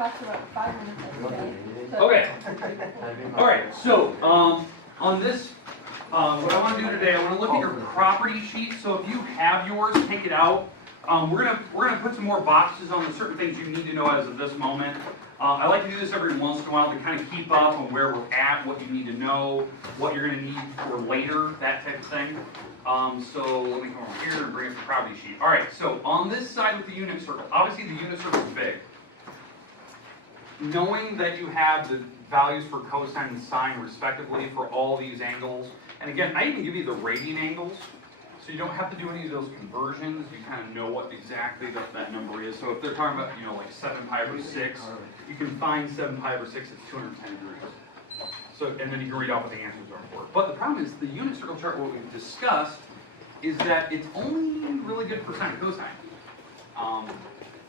talks for about 5 minutes every day. So Okay. All right. So on this, what I want to do today, I want to look at your property sheet. So if you have yours, take it out. We're gonna put some more boxes on the certain things you need to know as of this moment. I like to do this every once in a while to kind of keep up on where we're at, what you need to know, what you're going to need for later, that type of thing. So let me come over here and bring up the property sheet. All right, so on this side with the unit circle, obviously the unit circle is big. Knowing that you have the values for cosine and sine respectively for all these angles, and again, I even give you the radian angles, so you don't have to do any of those conversions. You kind of know what exactly that number is. So if they're talking about, like 7 pi over 6, you can find 7 pi over 6, it's 210 degrees. So, and then you can read off what the answers are for it. But the problem is the unit circle chart, what we've discussed, is that it's only really good for sine and cosine.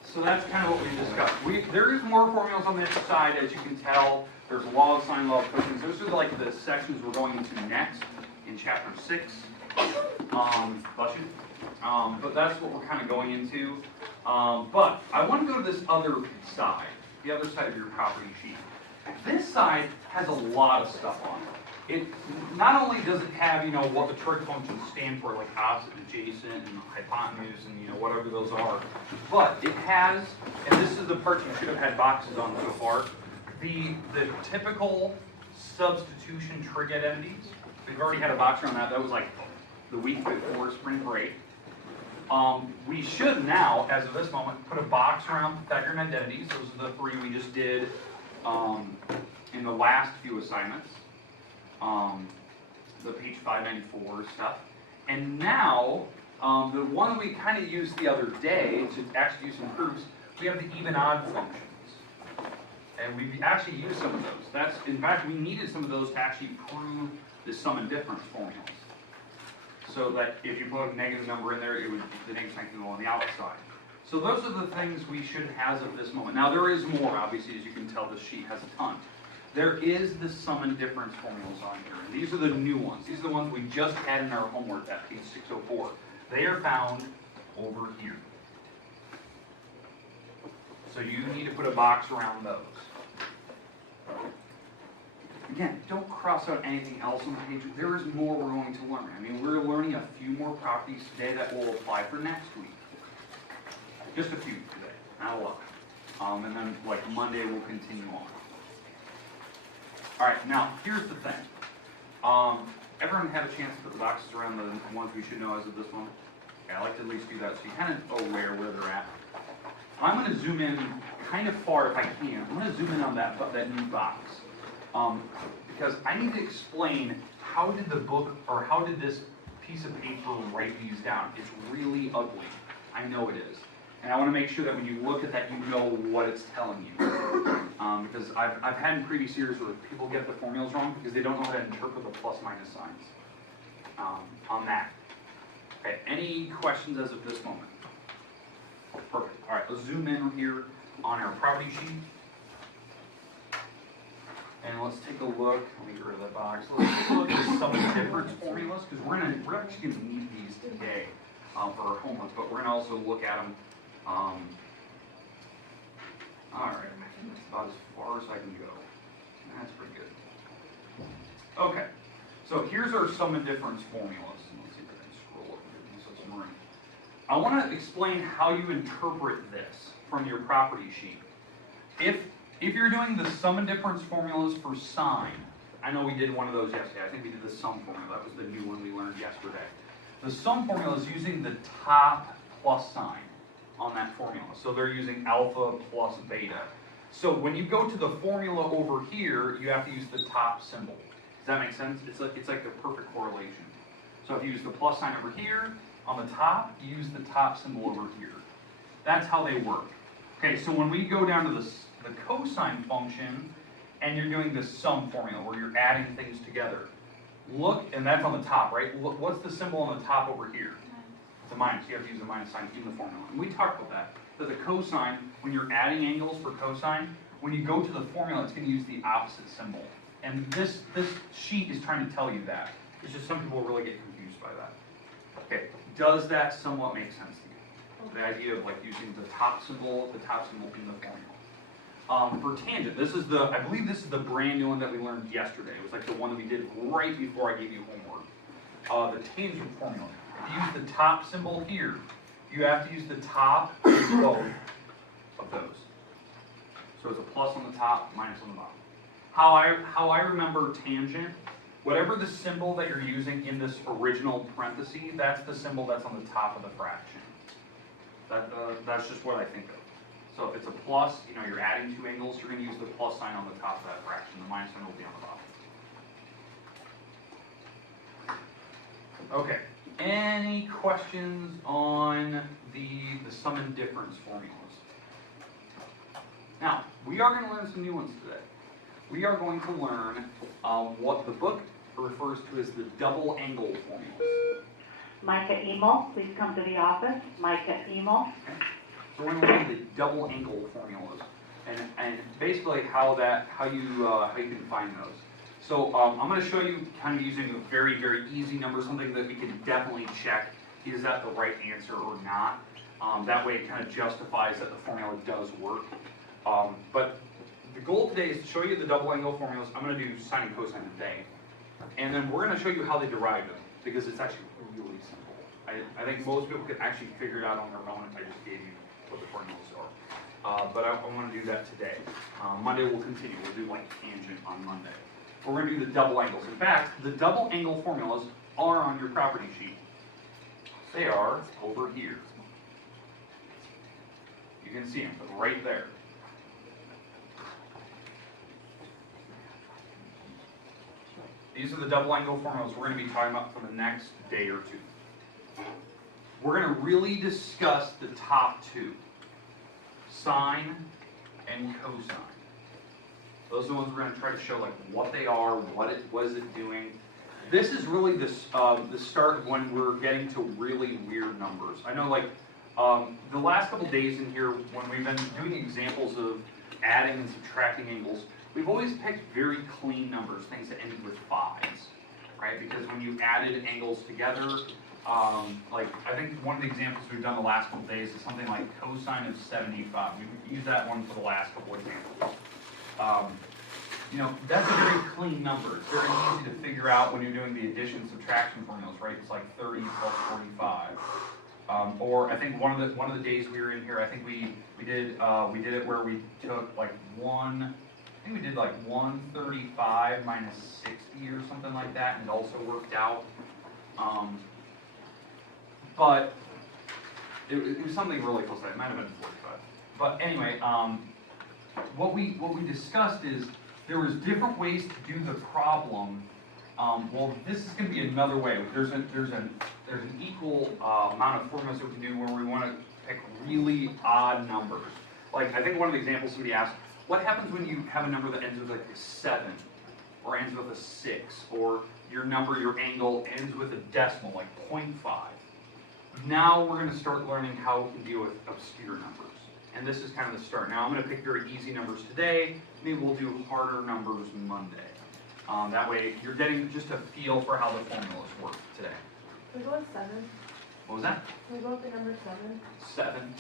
So that's kind of what we discussed. There is more formulas on this side, as you can tell. There's law of sine, law of cosine. Those are like the sections we're going into next in chapter 6. Bless you. But that's what we're kind of going into. But I want to go to this other side, the other side of your property sheet. This side has a lot of stuff on it. It not only does it have, what the trig functions stand for, like opposite, adjacent, and hypotenuse, and whatever those are, but it has, and this is the part you should have had boxes on so far, the typical substitution trig identities. We've already had a box around that. That was like the week before spring break. We should now, as of this moment, put a box around Pythagorean identities. Those are the 3 we just did in the last few assignments. The page 594 stuff. And now, the one we kind of used the other day to actually do some proofs, we have the even-odd functions. And we've actually used some of those. In fact, we needed some of those to actually prove the sum and difference formulas. So that if you put a negative number in there, the negative sign can go on the outside. So those are the things we should have as of this moment. Now there is more, obviously, as you can tell, the sheet has a ton. There is the sum and difference formulas on here. And these are the new ones. These are the ones we just had in our homework at page 604. They are found over here. So you need to put a box around those. Again, don't cross out anything else on the page. There is more we're going to learn. I mean, we're learning a few more properties today that will apply for next week. Just a few today, not a lot. And then, like, Monday we'll continue on. All right, now, here's the thing. Everyone have a chance to put the boxes around the ones we should know as of this moment? Okay, I like to at least do that so you kind of are aware where they're at. I'm going to zoom in kind of far if I can. I'm going to zoom in on that new box. Because I need to explain how did the book, or how did this piece of paper write these down. It's really ugly. I know it is. And I want to make sure that when you look at that, you know what it's telling you. Because I've had in previous years where people get the formulas wrong because they don't know how to interpret the plus-minus signs on that. Okay, any questions as of this moment? Perfect. All right, let's zoom in here on our property sheet. And let's take a look. Let me get rid of that box. Let's take a look at some of the difference formulas because we're actually going to need these today for our homework, but we're going to also look at them. All right, that's about as far as I can go. That's pretty good. Okay, so here's our sum and difference formulas. Let's see if I can scroll up here so it's marine. I want to explain how you interpret this from your property sheet. If you're doing the sum and difference formulas for sine, I know we did one of those yesterday. I think we did the sum formula. That was the new one we learned yesterday. The sum formula is using the top plus sign on that formula. So they're using alpha plus beta. So when you go to the formula over here, you have to use the top symbol. Does that make sense? It's like the perfect correlation. So if you use the plus sign over here, on the top, you use the top symbol over here. That's how they work. Okay, so when we go down to the cosine function, and you're doing the sum formula, where you're adding things together. Look, and that's on the top, right? Look, what's the symbol on the top over here? It's a minus. You have to use a minus sign in the formula. And we talked about that. That the cosine, when you're adding angles for cosine, when you go to the formula, it's going to use the opposite symbol. And this sheet is trying to tell you that. It's just some people really get confused by that. Okay, does that somewhat make sense to you? The idea of like using the top symbol in the formula. For tangent, this is I believe this is the brand new one that we learned yesterday. It was like the one that we did right before I gave you homework. The tangent formula. If you use the top symbol here, you have to use the top of both of those. So it's a plus on the top, minus on the bottom. How I remember tangent, whatever the symbol that you're using in this original parenthesis, that's the symbol that's on the top of the fraction. That's just what I think of. So if it's a plus, you know, you're adding two angles, you're going to use the plus sign on the top of that fraction. The minus sign will be on the bottom. Okay. Any questions on the sum and difference formulas? Now, we are going to learn some new ones today. We are going to learn what the book refers to as the double angle formulas. Micah Emo, please come to the office. Micah Emo. Okay. So we're going to learn the double angle formulas and basically how you can find those. So I'm going to show you kind of using a very, very easy number, something that we can definitely check, is that the right answer or not. That way it kind of justifies that the formula does work. But the goal today is to show you the double angle formulas. I'm going to do sine and cosine today. And then we're going to show you how they derive them, because it's actually really simple. I think most people could actually figure it out on their own if I just gave you what the formulas are. But I want to do that today. Monday we'll continue. We'll do like tangent on Monday. We're going to do the double angles. In fact, the double angle formulas are on your property sheet. They are over here. You can see them, but right there. These are the double angle formulas we're going to be talking about for the next day or two. We're going to really discuss the top two, sine and cosine. Those are the ones we're going to try to show like what they are, what is it doing. This is really the start of when we're getting to really weird numbers. I know like the last couple days in here when we've been doing examples of adding and subtracting angles, we've always picked very clean numbers, things that ended with 5s, right? Because when you added angles together, like I think one of the examples we've done the last couple days is something like cosine of 75. We used that one for the last couple examples. You know, that's a very clean number. It's very easy to figure out when you're doing the addition subtraction formulas, right? It's like 30 plus 45. Or I think one of the days we were in here, I think we did it where we took like I think we did like 135 minus 60 or something like that, and it also worked out. But it was something really close to that. It might have been 45. But anyway, what we discussed is there was different ways to do the problem. Well, this is going to be another way. There's an equal amount of formulas that we can do where we want to pick really odd numbers. Like I think one of the examples somebody asked, what happens when you have a number that ends with like a 7 or ends with a 6, or your angle ends with a decimal like 0.5? Now we're going to start learning how we can deal with obscure numbers. And this is kind of the start. Now I'm going to pick very easy numbers today. Maybe we'll do harder numbers Monday. That way you're getting just a feel for how the formulas work today. Can we go with 7? What was that? Can we go with the number 7? 7.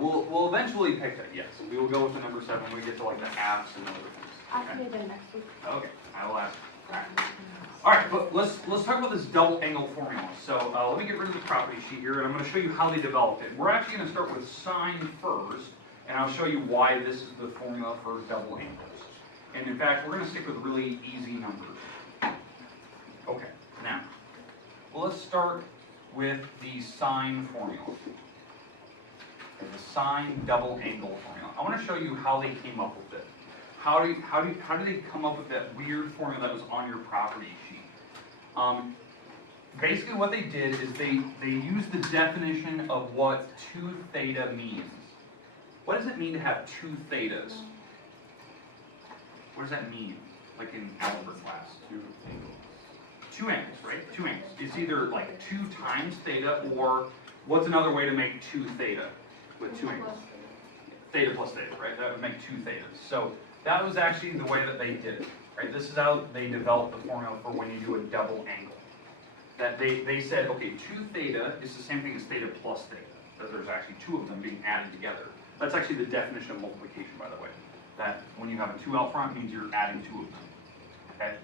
We'll eventually pick that, yes. We will go with the number 7 when we get to like the halves and other things. Ask me again next week. Okay, I will ask. All right, but let's talk about this double angle formula. So let me get rid of the property sheet here, and I'm going to show you how they developed it. We're actually going to start with sine first, and I'll show you why this is the formula for double angles. And in fact, we're going to stick with really easy numbers. Okay, now, let's start with the sine formula. The sine double angle formula. I want to show you how they came up with it. How did they come up with that weird formula that was on your property sheet? Basically what they did is they used the definition of what 2 theta means. What does it mean to have 2 thetas? What does that mean? Like in algebra class? 2 angles, right? 2 angles. It's either like 2 times theta, or what's another way to make 2 theta with 2 angles? Theta plus theta, right? That would make 2 thetas. So that was actually the way that they did it, right? This is how they developed the formula for when you do a double angle. That they said, okay, 2 theta is the same thing as theta plus theta. That there's actually 2 of them being added together. That's actually the definition of multiplication, by the way. That when you have a 2 out front means you're adding 2 of them. Okay?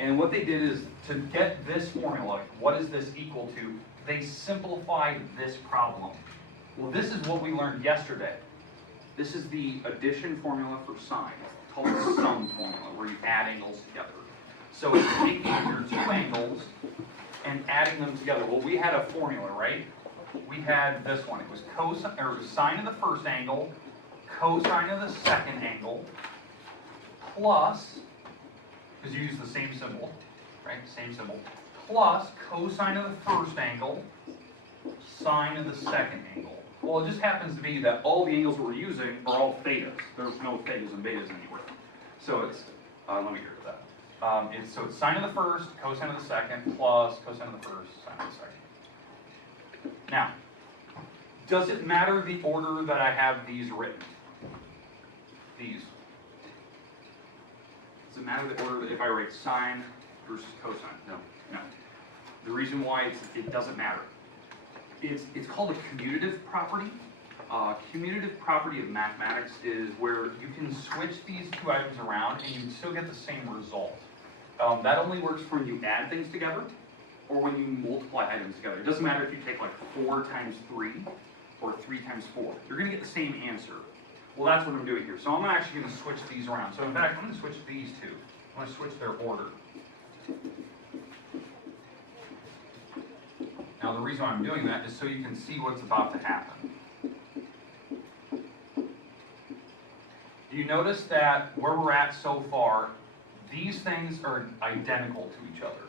And what they did is to get this formula, what is this equal to, they simplified this problem. Well, this is what we learned yesterday. This is the addition formula for sine. It's called the sum formula, where you add angles together. So it's taking your 2 angles and adding them together. Well, we had a formula, right? We had this one. It was sine of the first angle, cosine of the second angle, plus, because you use the same symbol, right? Same symbol, plus cosine of the first angle, sine of the second angle. Well, it just happens to be that all the angles that we're using are all thetas. There's no thetas and betas anywhere. So it's, let me get rid of that. So it's sine of the first, cosine of the second, plus cosine of the first, sine of the second. Now, does it matter the order that I have these written? These. Does it matter the order if I write sine versus cosine? No. No. The reason why it doesn't matter. It's called a commutative property. Commutative property of mathematics is where you can switch these 2 items around and you can still get the same result. That only works for when you add things together or when you multiply items together. It doesn't matter if you take like 4 times 3 or 3 times 4. You're going to get the same answer. Well, that's what I'm doing here. So I'm actually going to switch these around. So in fact, I'm going to switch these 2. I'm going to switch their order. Now the reason why I'm doing that is so you can see what's about to happen. Do you notice that where we're at so far, these things are identical to each other?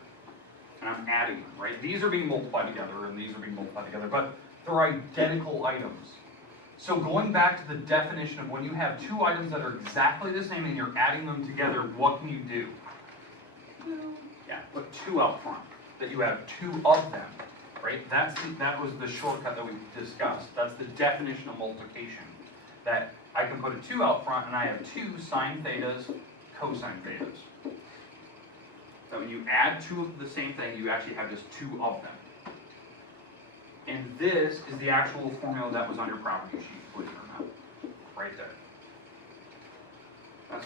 And I'm adding them, right? These are being multiplied together and these are being multiplied together, but they're identical items. So going back to the definition of when you have 2 items that are exactly the same and you're adding them together, what can you do? Yeah, put 2 out front, that you have 2 of them. Right? That was the shortcut that we discussed. That's the definition of multiplication. That I can put a 2 out front and I have 2 sine thetas, cosine thetas. So when you add 2 of the same thing, you actually have just 2 of them. And this is the actual formula that was on your property sheet, believe it or not. Right there. And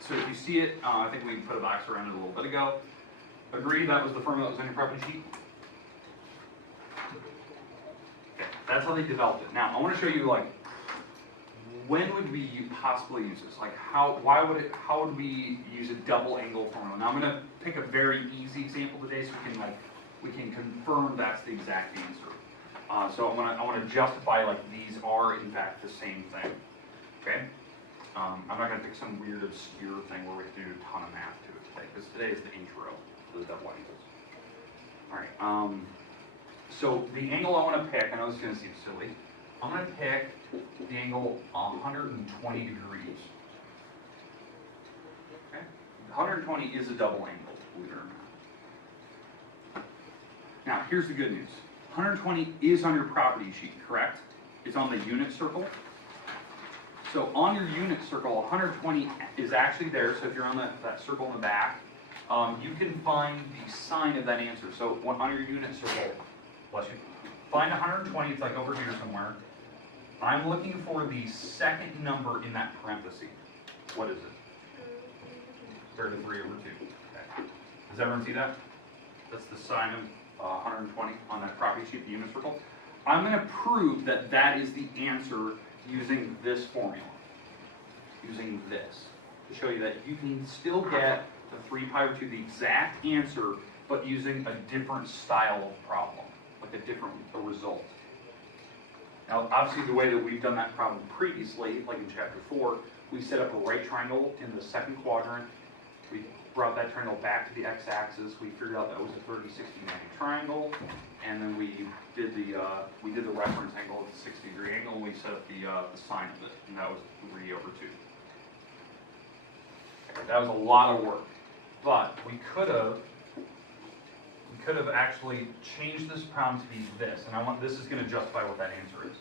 so if you see it, I think we put a box around it a little bit ago. Agree that was the formula that was on your property sheet? That's how they developed it. Now, I want to show you, like, when would we possibly use this? Like, how would we use a double angle formula? Now, I'm going to pick a very easy example today so we can confirm that's the exact answer. So I want to justify, like, these are, in fact, the same thing. Okay? I'm not going to pick some weird, obscure thing where we have to do a ton of math to it today, because today is the intro to the double angles. All right. So the angle I want to pick, I know this is going to seem silly, I'm going to pick the angle 120 degrees. Okay? 120 is a double angle, believe it or not. Now, here's the good news. 120 is on your property sheet, correct? It's on the unit circle. So on your unit circle, 120 is actually there. So if you're on that circle in the back, you can find the sign of that answer. So on your unit circle, bless you, find 120, it's like over here somewhere. I'm looking for the second number in that parenthesis. What is it? 33 over 2. Okay. Does everyone see that? That's the sign of 120 on that property sheet, the unit circle. I'm going to prove that that is the answer using this formula. Using this. To show you that you can still get the 3 pi over 2, the exact answer, but using a different style of problem. Like a different result. Now, obviously, the way that we've done that problem previously, like in chapter 4, we set up a right triangle in the second quadrant. We brought that triangle back to the x-axis. We figured out that was a 30, 60, 90 triangle, and then we did the reference angle at the 60-degree angle, and we set up the sine of it, and that was 3 over 2. That was a lot of work, but we could have actually changed this problem to be this, and this is going to justify what that answer is.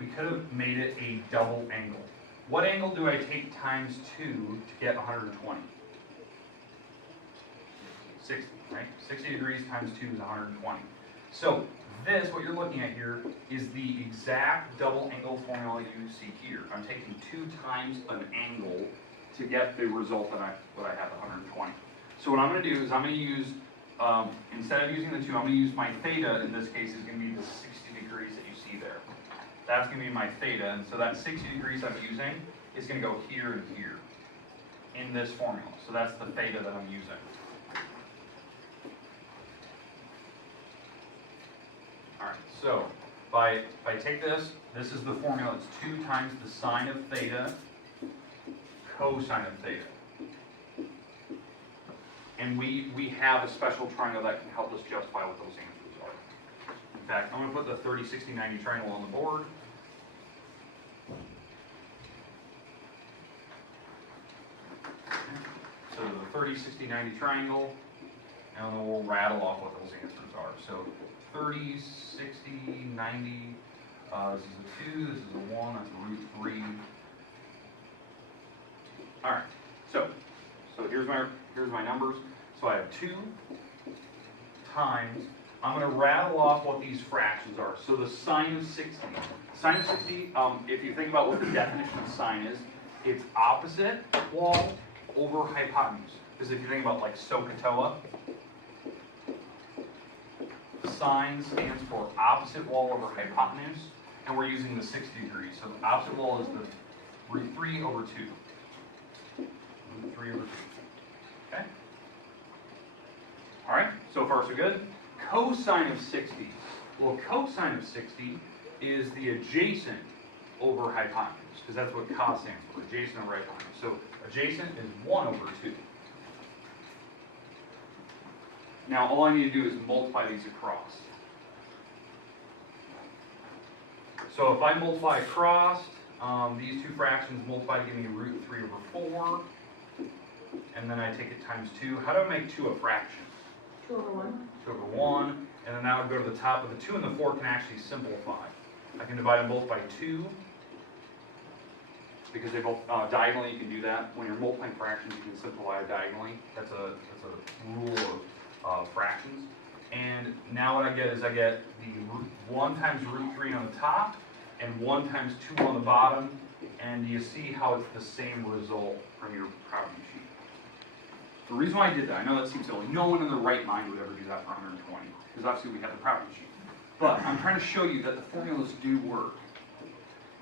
We could have made it a double angle. What angle do I take times 2 to get 120? 60, right? 60 degrees times 2 is 120. So this, what you're looking at here, is the exact double angle formula you see here. I'm taking 2 times an angle to get the result that I have, 120. So what I'm going to do is I'm going to use, instead of using the 2, I'm going to use my theta, in this case, is going to be the 60 degrees that you see there. That's going to be my theta, and so that 60 degrees I'm using is going to go here and here in this formula. So that's the theta that I'm using. Alright, so if I take this, this is the formula, it's 2 times the sine of theta, cosine of theta. And we have a special triangle that can help us justify what those answers are. In fact, I'm going to put the 30, 60, 90 triangle on the board. So the 30, 60, 90 triangle, and then we'll rattle off what those answers are. So 30, 60, 90, this is a 2, this is a 1, that's a root 3. Alright, so here's my numbers. So I have 2 times, I'm going to rattle off what these fractions are. So the sine of 60. Sine of 60, if you think about what the definition of sine is, it's opposite wall over hypotenuse. Because if you think about like SOHCAHTOA, sine stands for opposite wall over hypotenuse, and we're using the 60 degrees. So the opposite wall is the root 3 over 2. Root 3 over 2. Okay? Alright, so far so good. Cosine of 60. Well, cosine of 60 is the adjacent over hypotenuse, because that's what cos stands for, adjacent over hypotenuse. So adjacent is 1 over 2. Now all I need to do is multiply these across. So if I multiply across, these 2 fractions multiply to give me root 3 over 4, and then I take it times 2. How do I make 2 a fraction? 2 over 1. 2 over 1, and then that would go to the top, but the 2 and the 4 can actually simplify. I can divide them both by 2, because they both, diagonally you can do that. When you're multiplying fractions, you can simplify diagonally. That's a rule of fractions. And now what I get is I get the 1 times root 3 on the top, and 1 times 2 on the bottom, and do you see how it's the same result from your property sheet? The reason why I did that, I know that seems silly, no one in their right mind would ever do that for 120, because obviously we have the property sheet. But I'm trying to show you that the formulas do work,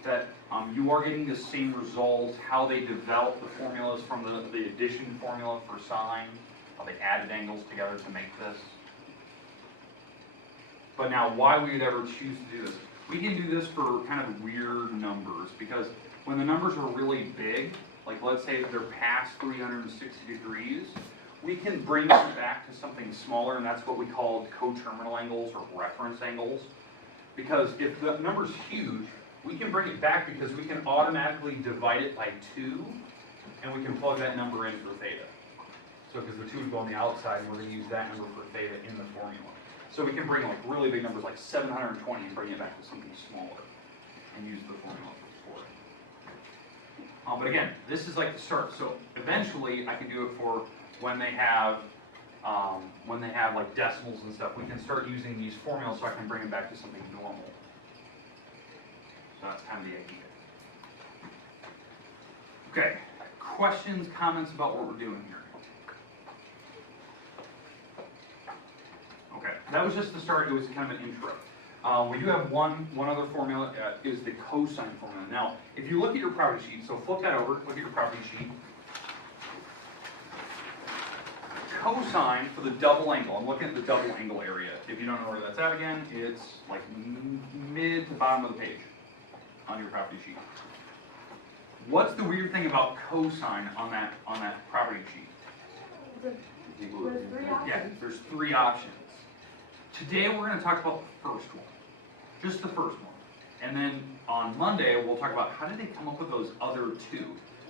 that you are getting the same results, how they develop the formulas from the addition formula for sine, how they added angles together to make this. But now, why we would ever choose to do this? We can do this for kind of weird numbers, because when the numbers are really big, like let's say that they're past 360 degrees, we can bring them back to something smaller, and that's what we call coterminal angles or reference angles. Because if the number's huge, we can bring it back because we can automatically divide it by 2, and we can plug that number in for theta. So because the 2 would go on the outside, and we're going to use that number for theta in the formula. So we can bring like really big numbers like 720 and bring it back to something smaller and use the formula for it. But again, this is like the start. So eventually I can do it for when they have like decimals and stuff. We can start using these formulas so I can bring it back to something normal. So that's kind of the idea. Okay, questions, comments about what we're doing here? Okay, that was just the start. It was kind of an intro. We do have one other formula, is the cosine formula. Now, if you look at your property sheet, so flip that over, look at your property sheet. Cosine for the double angle, I'm looking at the double angle area. If you don't know where that's at again, it's like mid to bottom of the page on your property sheet. What's the weird thing about cosine on that property sheet? There's 3 options. Yeah, there's 3 options. Today we're going to talk about the first one, just the first one. And then on Monday we'll talk about how did they come up with those other 2.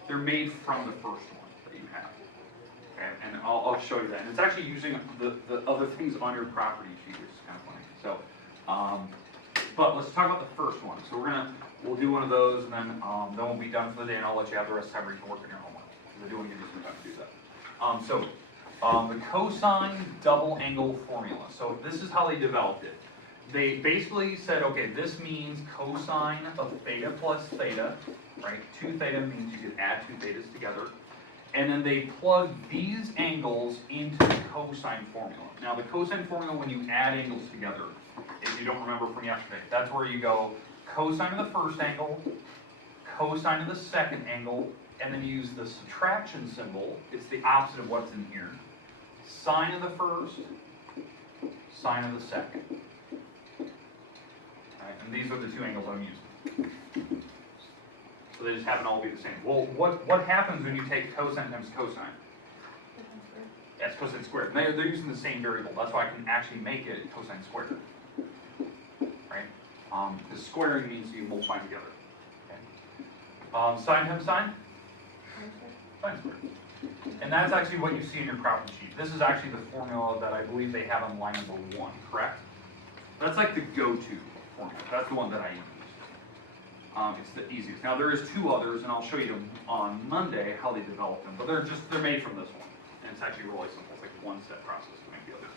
They're made from the first one that you have. Okay, and I'll show you that. And it's actually using the other things on your property sheet, which is kind of funny. So, but let's talk about the first one. So we'll do one of those, and then we'll be done for the day, and I'll let you have the rest of the time where you can work on your homework, because I do want to give you some time to do that. So The cosine double angle formula. So this is how they developed it. They basically said, okay, this means cosine of theta plus theta, right? 2 theta means you could add 2 thetas together. And then they plug these angles into the cosine formula. Now the cosine formula, when you add angles together, if you don't remember from yesterday, that's where you go cosine of the first angle, cosine of the second angle, and then you use the subtraction symbol. It's the opposite of what's in here. Sine of the first, sine of the second. Right, and these are the 2 angles I'm using. So they just happen to all be the same. Well, what happens when you take cosine times cosine? That's cosine squared. And they're using the same variable. That's why I can actually make it cosine squared. Right? The squaring means you multiply together. Okay? Sine times sine? Sine squared. And that's actually what you see in your problem sheet. This is actually the formula that I believe they have on line number 1, correct? That's like the go-to formula. That's the one that I use. It's the easiest. Now there is 2 others, and I'll show you on Monday how they developed them. But they're made from this one, and it's actually really simple. It's like a 1-step process to make the other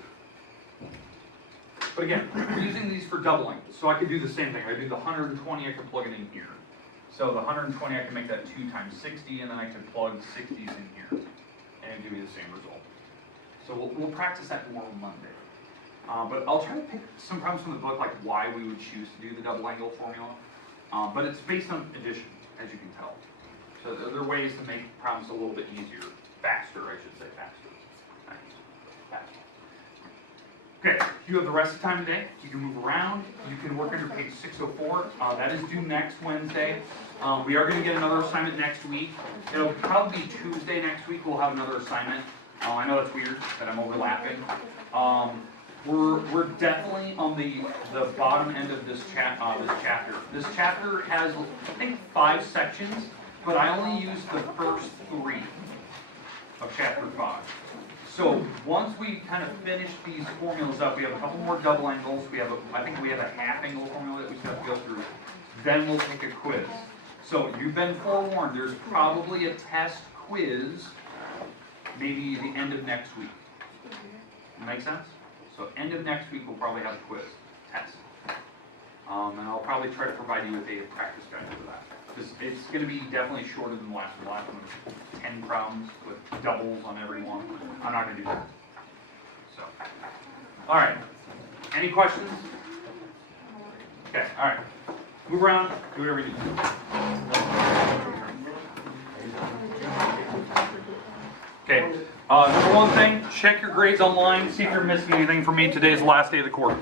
2. But again, we're using these for double angles, so I could do the same thing. I could do the 120. I could plug it in here. So the 120, I can make that 2 times 60, and then I can plug 60s in here, and it'd give me the same result. So we'll practice that more on Monday. But I'll try to pick some problems from the book, like why we would choose to do the double angle formula. But it's based on addition, as you can tell. So there are ways to make problems a little bit easier, faster, I should say, faster. Faster. Okay, you have the rest of the time today. You can move around. You can work under page 604. That is due next Wednesday. We are going to get another assignment next week. It'll probably be Tuesday next week. We'll have another assignment. I know that's weird that I'm overlapping. We're definitely on the bottom end of this chapter. This chapter has, I think, 5 sections, but I only used the first 3 of chapter 5. So once we kind of finish these formulas up, we have a couple more double angles. I think we have a half angle formula that we still have to go through. Then we'll take a quiz. So you've been forewarned. There's probably a test quiz, maybe the end of next week. Make sense? So end of next week, we'll probably have a quiz, test. And I'll probably try to provide you with a practice guide for that. Because it's going to be definitely shorter than the last one. The last one was 10 problems with doubles on every one. I'm not going to do that. So, all right. Any questions? Okay, all right. Move around, do whatever you need. Okay, number 1 thing, check your grades online, see if you're missing anything from me. Today's the last day of the quarter.